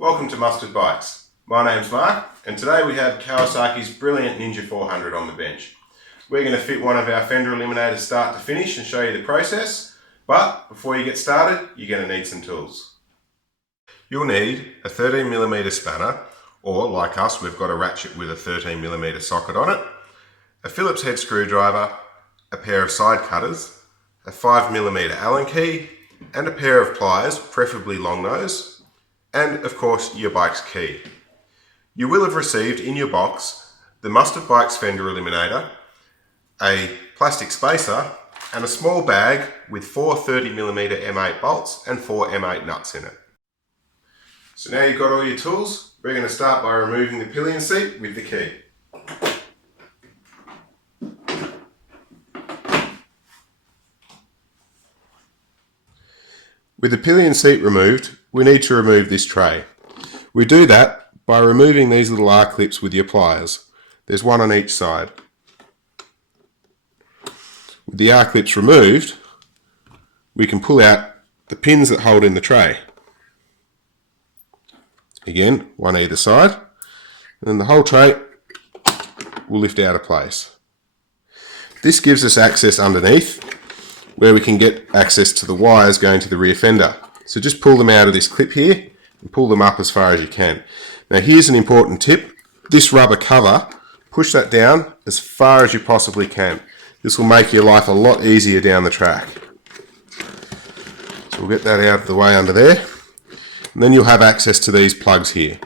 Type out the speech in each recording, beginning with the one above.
Welcome to Mustard Bikes. My name's Mark and today we have Kawasaki's brilliant Ninja 400 on the bench. We're going to fit one of our Fender Eliminators start to finish and show you the process, but before you get started you're going to need some tools. You'll need a 13mm spanner, or like us we've got a ratchet with a 13mm socket on it, a Phillips head screwdriver, a pair of side cutters, a 5mm Allen key and a pair of pliers, preferably long nose, and of course your bike's key. You will have received in your box the Mustard Bikes Fender Eliminator, a plastic spacer and a small bag with 4 30mm M8 bolts and 4 M8 nuts in it. So now you've got all your tools, we're going to start by removing the pillion seat with the key. With the pillion seat removed, we need to remove this tray. We do that by removing these little R-clips with your pliers. There's one on each side. With the R-clips removed, we can pull out the pins that hold in the tray. Again, one either side, and then the whole tray will lift out of place. This gives us access underneath, where we can get access to the wires going to the rear fender. So just pull them out of this clip here and pull them up as far as you can. Now here's an important tip. This rubber cover, push that down as far as you possibly can. This will make your life a lot easier down the track. So we'll get that out of the way under there. And then you'll have access to these plugs here.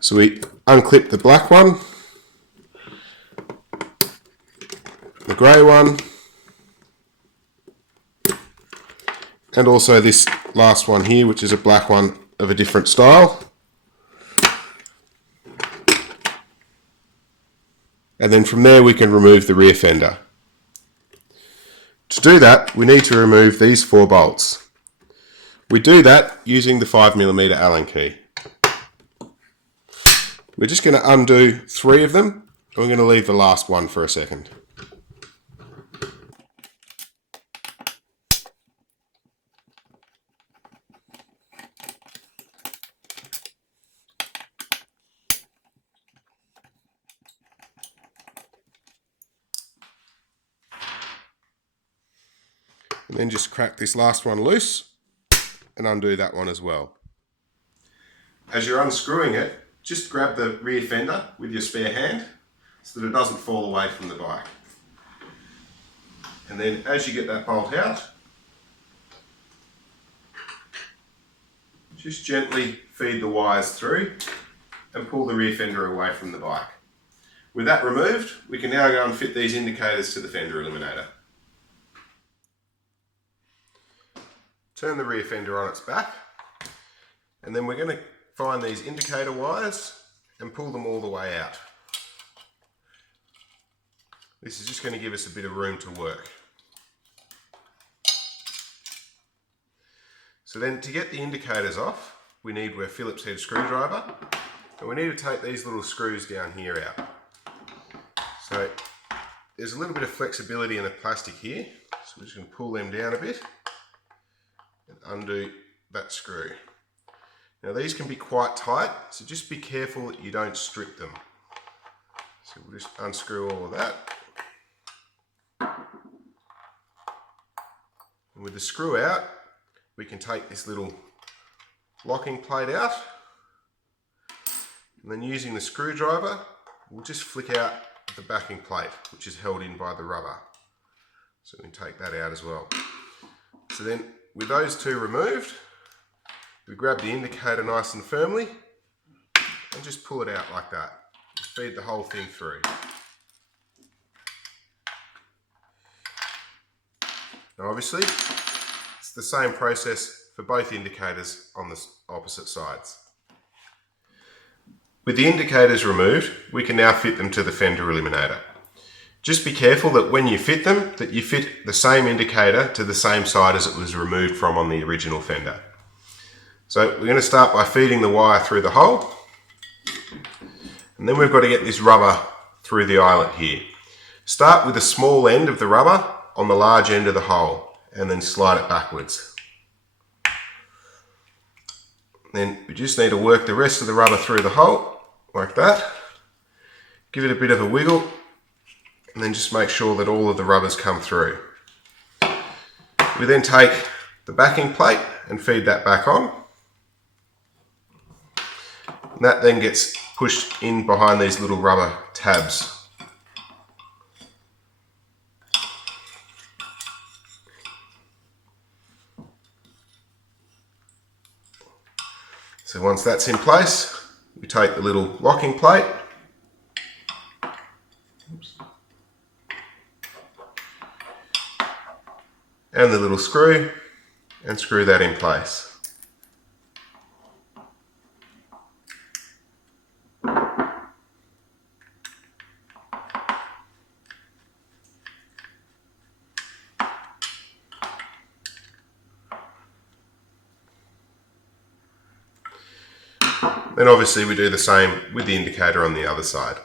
So we unclip the black one, the grey one, and also this last one here, which is a black one of a different style. And then from there we can remove the rear fender. To do that, we need to remove these 4 bolts. We do that using the 5mm Allen key. We're just going to undo 3 of them, and we're going to leave the last one for a second. And then just crack this last one loose and undo that one as well. As you're unscrewing it, just grab the rear fender with your spare hand so that it doesn't fall away from the bike. And then as you get that bolt out, just gently feed the wires through and pull the rear fender away from the bike. With that removed, we can now go and fit these indicators to the Fender Eliminator. Turn the rear fender on its back, and then we're going to find these indicator wires and pull them all the way out. This is just going to give us a bit of room to work. So then to get the indicators off, we need a Phillips head screwdriver, and we need to take these little screws down here out. So there's a little bit of flexibility in the plastic here, so we're just going to pull them down a bit and undo that screw. Now these can be quite tight, so just be careful that you don't strip them. So we'll just unscrew all of that. And with the screw out, we can take this little locking plate out, and then using the screwdriver, we'll just flick out the backing plate, which is held in by the rubber. So we can take that out as well. So then with those 2 removed, we grab the indicator nice and firmly and just pull it out like that. Feed the whole thing through. Now obviously, it's the same process for both indicators on the opposite sides. With the indicators removed, we can now fit them to the Fender Eliminator. Just be careful that when you fit them, that you fit the same indicator to the same side as it was removed from on the original Fender. So we're going to start by feeding the wire through the hole, and then we've got to get this rubber through the eyelet here. Start with the small end of the rubber on the large end of the hole, and then slide it backwards. Then we just need to work the rest of the rubber through the hole, like that. Give it a bit of a wiggle, and then just make sure that all of the rubbers come through. We then take the backing plate and feed that back on. And that then gets pushed in behind these little rubber tabs. So once that's in place, we take the little locking plate, and the little screw, and screw that in place. Then obviously we do the same with the indicator on the other side.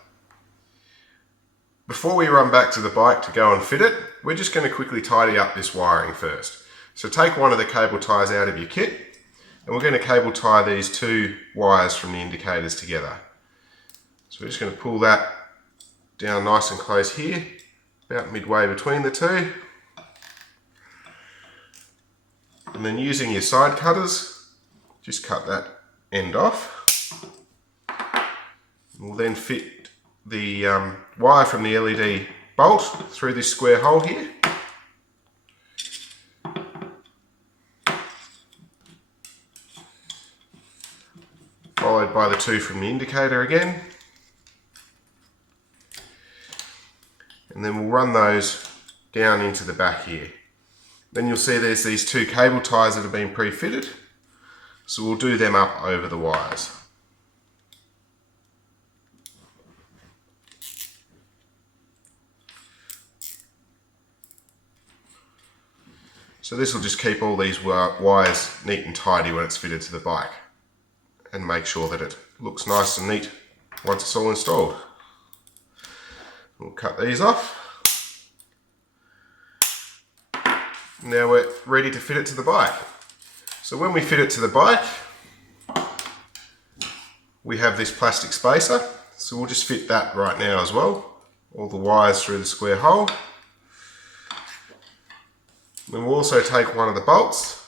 Before we run back to the bike to go and fit it, we're just going to quickly tidy up this wiring first. So take one of the cable ties out of your kit, and we're going to cable tie these two wires from the indicators together. So we're just going to pull that down nice and close here, about midway between the two. And then using your side cutters, just cut that end off. We'll then fit the wire from the LED bolt through this square hole here. Followed by the two from the indicator again. And then we'll run those down into the back here. Then you'll see there's these two cable ties that have been pre-fitted. So we'll do them up over the wires. So this will just keep all these wires neat and tidy when it's fitted to the bike, and make sure that it looks nice and neat once it's all installed. We'll cut these off. Now we're ready to fit it to the bike. So when we fit it to the bike, we have this plastic spacer, so we'll just fit that right now as well. All the wires through the square hole. Then we'll also take one of the bolts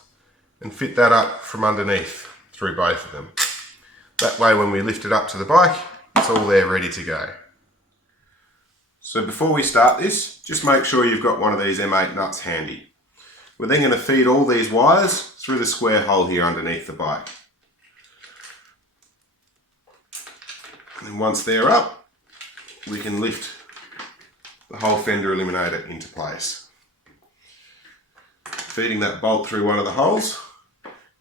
and fit that up from underneath through both of them. That way when we lift it up to the bike, it's all there ready to go. So before we start this, just make sure you've got one of these M8 nuts handy. We're then going to feed all these wires through the square hole here underneath the bike. And once they're up, we can lift the whole fender eliminator into place. Feeding that bolt through one of the holes,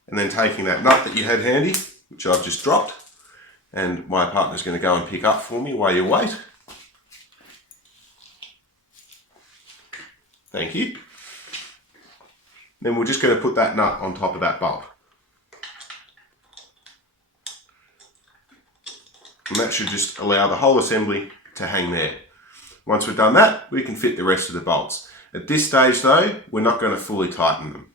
and then taking that nut that you had handy, which I've just dropped, and my partner's going to go and pick up for me while you wait. Thank you. Then we're just going to put that nut on top of that bolt. And that should just allow the whole assembly to hang there. Once we've done that, we can fit the rest of the bolts. At this stage though, we're not going to fully tighten them.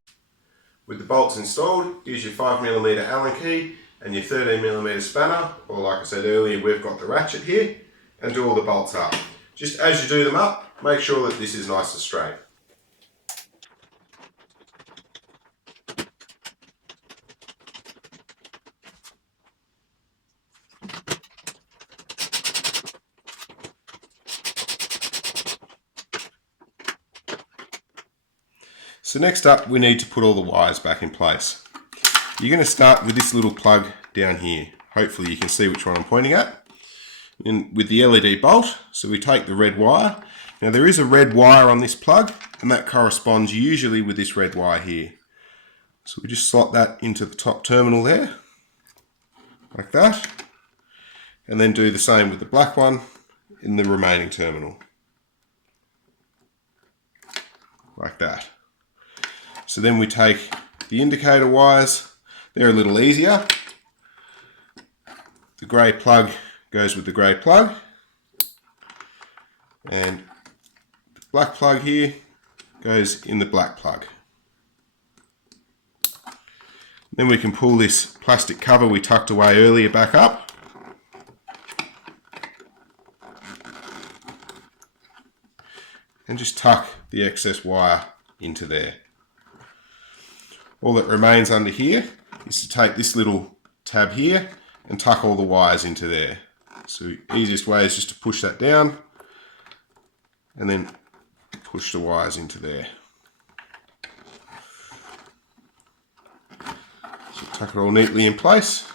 With the bolts installed, use your 5mm Allen key and your 13mm spanner, or like I said earlier, we've got the ratchet here, and do all the bolts up. Just as you do them up, make sure that this is nice and straight. So next up, we need to put all the wires back in place. You're going to start with this little plug down here. Hopefully you can see which one I'm pointing at. And with the LED bolt, so we take the red wire. Now there is a red wire on this plug, and that corresponds usually with this red wire here. So we just slot that into the top terminal there, like that. And then do the same with the black one in the remaining terminal. Like that. So then we take the indicator wires, they're a little easier. The grey plug goes with the grey plug, and the black plug here goes in the black plug. Then we can pull this plastic cover we tucked away earlier back up. And just tuck the excess wire into there. All that remains under here is to take this little tab here and tuck all the wires into there. So the easiest way is just to push that down and then push the wires into there. So tuck it all neatly in place.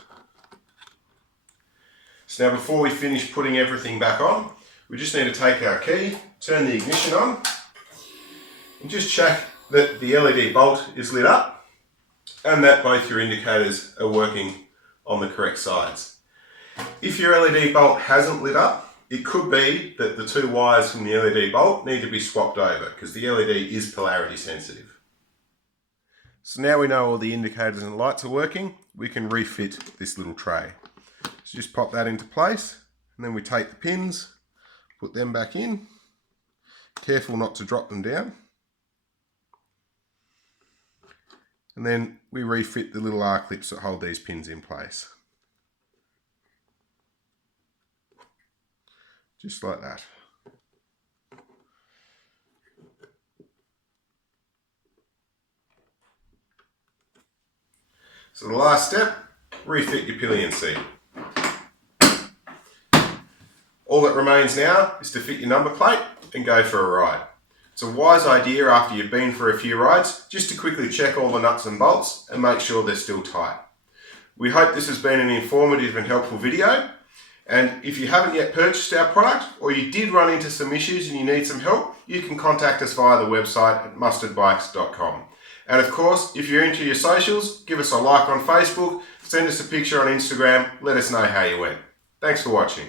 So now before we finish putting everything back on, we just need to take our key, turn the ignition on, and just check that the LED bolt is lit up and that both your indicators are working on the correct sides. If your LED bolt hasn't lit up, it could be that the two wires from the LED bolt need to be swapped over because the LED is polarity sensitive. So now we know all the indicators and lights are working, we can refit this little tray. So just pop that into place and then we take the pins, put them back in, careful not to drop them down. And then we refit the little R clips that hold these pins in place. Just like that. So the last step, refit your pillion seat. All that remains now is to fit your number plate and go for a ride. It's a wise idea after you've been for a few rides just to quickly check all the nuts and bolts and make sure they're still tight. We hope this has been an informative and helpful video, and if you haven't yet purchased our product or you did run into some issues and you need some help, you can contact us via the website at mustardbikes.com. And of course, if you're into your socials, give us a like on Facebook, send us a picture on Instagram, let us know how you went. Thanks for watching.